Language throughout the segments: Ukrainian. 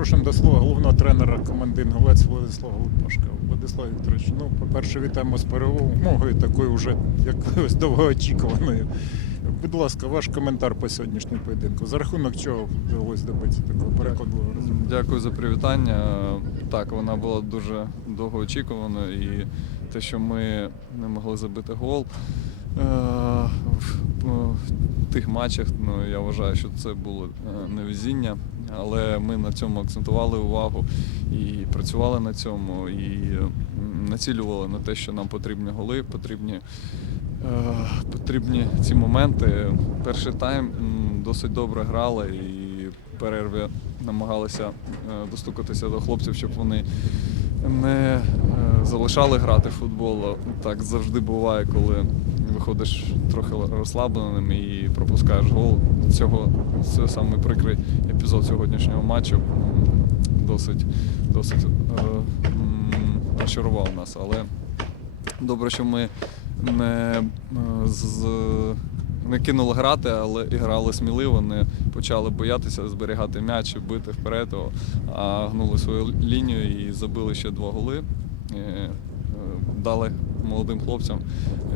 запрошуємо до слова головного тренера команди Інгулець Владислава Лупашка. Владислав Вікторович, ну, по-перше, вітаємо з перемогою, такою вже якоюсь довгоочікуваною. Будь ласка, ваш коментар по сьогоднішньому поєдинку. За рахунок чого вдалося добитися такого переконливого результату? Дякую за привітання. Так, вона була дуже довго очікувана і те, що ми не могли забити гол е, в тих матчах, ну я вважаю, що це було е, невезіння. Але ми на цьому акцентували увагу і працювали на цьому, і націлювали на те, що нам потрібні голи, потрібні, е, потрібні ці моменти. Перший тайм досить добре грали і в перерві намагалися е, достукатися до хлопців, щоб вони не е, залишали грати в футбол. Так завжди буває, коли виходиш трохи розслабленим і пропускаєш гол. Цього це саме прикрий епізод сьогоднішнього матчу. Досить, досить е, розчарував нас. Але добре, що ми не, е, з, не кинули грати, але і грали сміливо, не почали боятися зберігати м'яч бити вперед, а гнули свою лінію і забили ще два голи. Е, Дали молодим хлопцям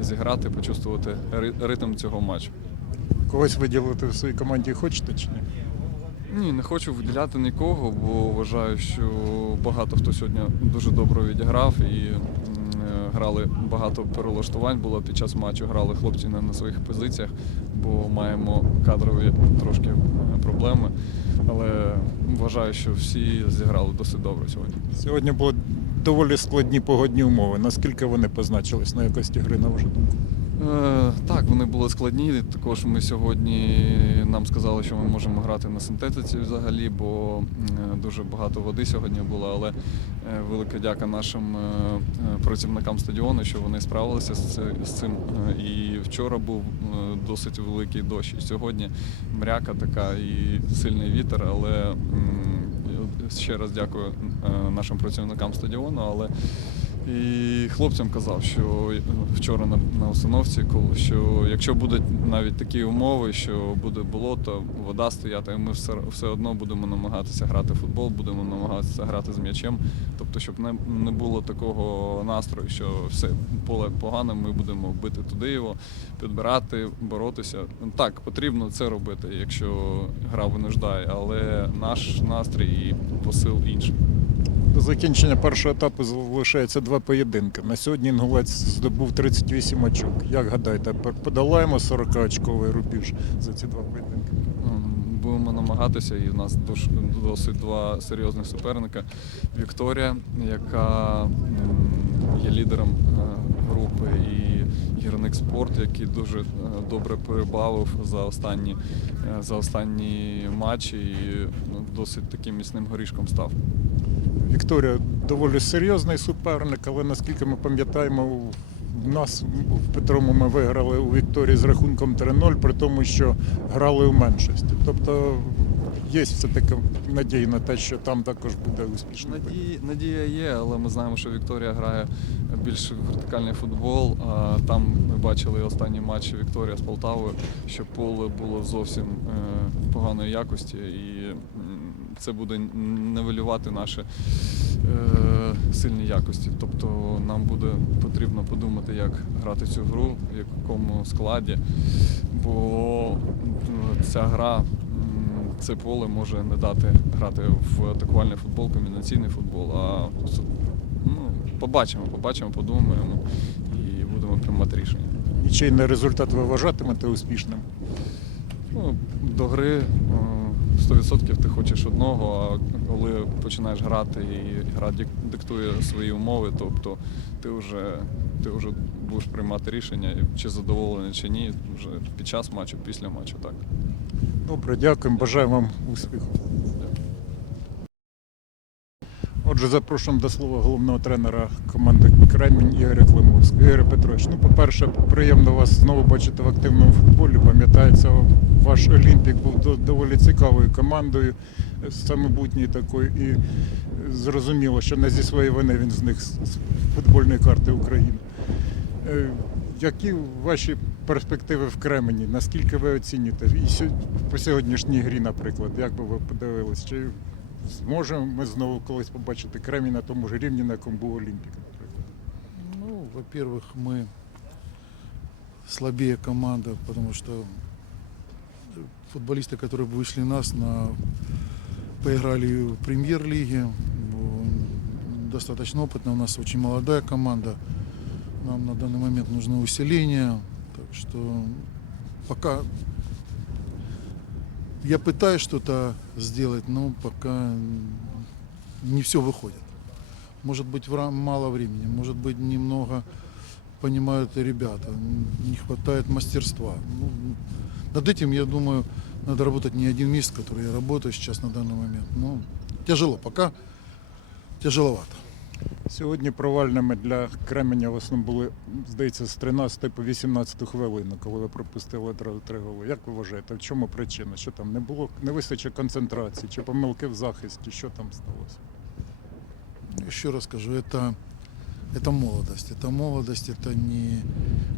зіграти, почувствувати ритм цього матчу. Когось виділити в своїй команді хочете чи ні? Ні, не хочу виділяти нікого, бо вважаю, що багато хто сьогодні дуже добре відіграв і грали багато перелаштувань було під час матчу. Грали хлопці не на своїх позиціях, бо маємо кадрові трошки е, проблеми. Але вважаю, що всі зіграли досить добре сьогодні. Сьогодні були доволі складні погодні умови. Наскільки вони позначились на якості гри, на вашу думку? Е, так, вони були складні. Також ми сьогодні нам сказали, що ми можемо грати на синтетиці взагалі, бо е, дуже багато води сьогодні було. Але е, велика дяка нашим е, працівникам стадіону, що вони справилися з, цим. І вчора був досить великий дощ. І сьогодні мряка така і сильний вітер, але. Ще раз дякую е, нашим працівникам стадіону, але і хлопцям казав, що е, вчора на, на установці, що якщо будуть навіть такі умови, що буде болото, вода стояти, ми все, все одно будемо намагатися грати в футбол, будемо намагатися грати з м'ячем. Тобто, щоб не, не було такого настрою, що все поле погане, ми будемо бити туди його, підбирати, боротися. Так, потрібно це робити, якщо гра винуждає, але наш настрій і посил інший. До закінчення першого етапу залишається два поєдинки. На сьогодні Інгулець здобув 38 очок. Як гадаєте, подолаємо 40-очковий рубіж за ці два поєдинки? Ну, Будемо намагатися, і в нас досить два серйозних суперника. Вікторія, яка є лідером е, групи, і гірник спорт, який дуже е, добре перебавив за останні, е, за останні матчі і ну, досить таким міцним горішком став. Вікторія доволі серйозний суперник, але наскільки ми пам'ятаємо, в нас в Петрому ми виграли у Вікторії з рахунком 3-0, при тому, що грали у меншості. Тобто є все-таки надія на те, що там також буде успішний. Надія, надія є, але ми знаємо, що Вікторія грає більш вертикальний футбол. А там ми бачили останні матчі Вікторія з Полтавою, що поле було зовсім е, поганої якості, і це буде нивелювати наші е, сильні якості. Тобто нам буде потрібно подумати, як грати цю гру, в якому складі, бо ця гра. Це поле може не дати грати в атакувальний футбол, комбінаційний футбол. А ну, побачимо, побачимо, подумаємо і будемо приймати рішення. Нічийний результат ви вважатимете успішним. Ну, до гри е, 100% ти хочеш одного, а коли починаєш грати і гра диктує свої умови, тобто ти вже, ти вже будеш приймати рішення, чи задоволений, чи ні, вже під час матчу, після матчу, так. Добре, дякуємо, бажаю вам успіху. Отже, запрошуємо до слова головного тренера команди Кремінь Ігоря Климовського. Ігор Петрович, ну, по-перше, приємно вас знову бачити в активному футболі. Пам'ятається, ваш Олімпік був доволі цікавою командою, самобутньою такою, і зрозуміло, що не зі своєї вини він зник з футбольної карти України. Е, Які ваші перспективи в Кремені? Наскільки ви оцінюєте? І по сьогоднішній грі, наприклад, як би ви подивились? Чи зможемо ми знову колись побачити Кремінь на тому ж рівні, на якому був Олімпік. наприклад? Ну, во-первых, мы слабее команда, потому что футболисты, которые вышли нас, на, поиграли в премьер-лиге, ну, достаточно опытная, у нас очень молодая команда, нам на данный момент нужно усиление, так что пока я пытаюсь что-то сделать, но пока не все выходит. Может быть, вра- мало времени, может быть, немного понимают ребята, м, не хватает мастерства. Ну, над этим, я думаю, надо работать не один месяц, который я работаю сейчас на данный момент. Ну, тяжело, пока тяжеловато. Сьогодні провальними для Кременя в основному були, здається, з 13 по 18 хвилину, коли ви пропустили одразу три голи. Як ви вважаєте, в чому причина? Що там не було, не вистачить концентрації, чи помилки в захисті, що там сталося? Еще раз скажу, это, это молодость. Это молодость, это не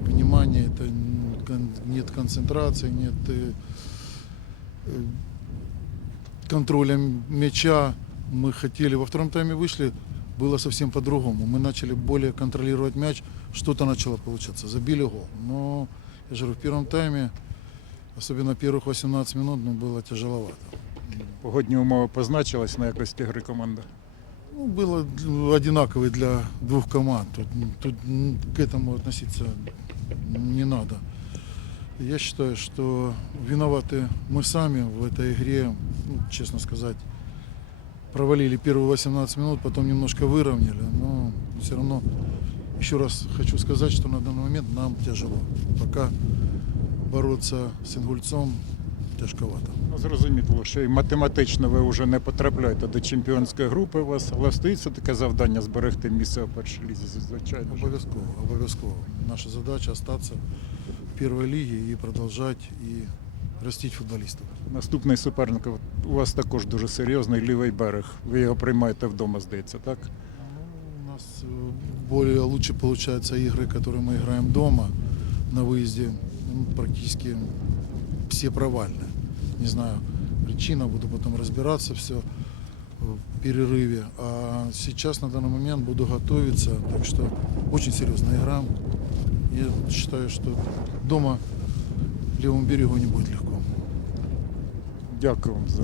внимание, это н- кон- нет концентрации, нет э, э, контроля мяча. Мы хотели, во втором тайме вышли, было совсем по-другому. Мы начали более контролировать мяч, что-то начало получаться. Забили гол. Но, я же говорю, в первом тайме, особенно первых 18 минут, ну, было тяжеловато. Погодні умови позначились на якості гри команди. Ну, было одинаковый для двух команд. Тут, тут м, к этому относиться не надо. Я считаю, что виноваты мы сами в этой игре, ну, честно сказать. Провалили первые 18 минут, потом немножко выровняли, но все равно еще раз хочу сказать, что на данный момент нам тяжело. Пока бороться с Ингульцом тяжковато. Ну, зрозуміло, що і математично ви вже не потрапляєте до чемпіонської групи у вас, але стоїться таке завдання зберегти місце у першій лізі, звичайно. ж. Обов'язково, обов'язково. Наша задача остаться в первой лиге и продолжать и растить футболистов. Наступний суперник у вас також дуже серйозний лівий берег. Ви його приймаєте вдома, здається, так? Ну, у нас э, более лучше получаются игры, которые мы играем дома на выезде. Ну, практически все провальные. Не знаю, причина, буду потом разбираться все в перерыве. А сейчас на данный момент буду готовиться, так что очень серьезная игра. Я считаю, что дома левому берегу не будет легко. Дякую вам за.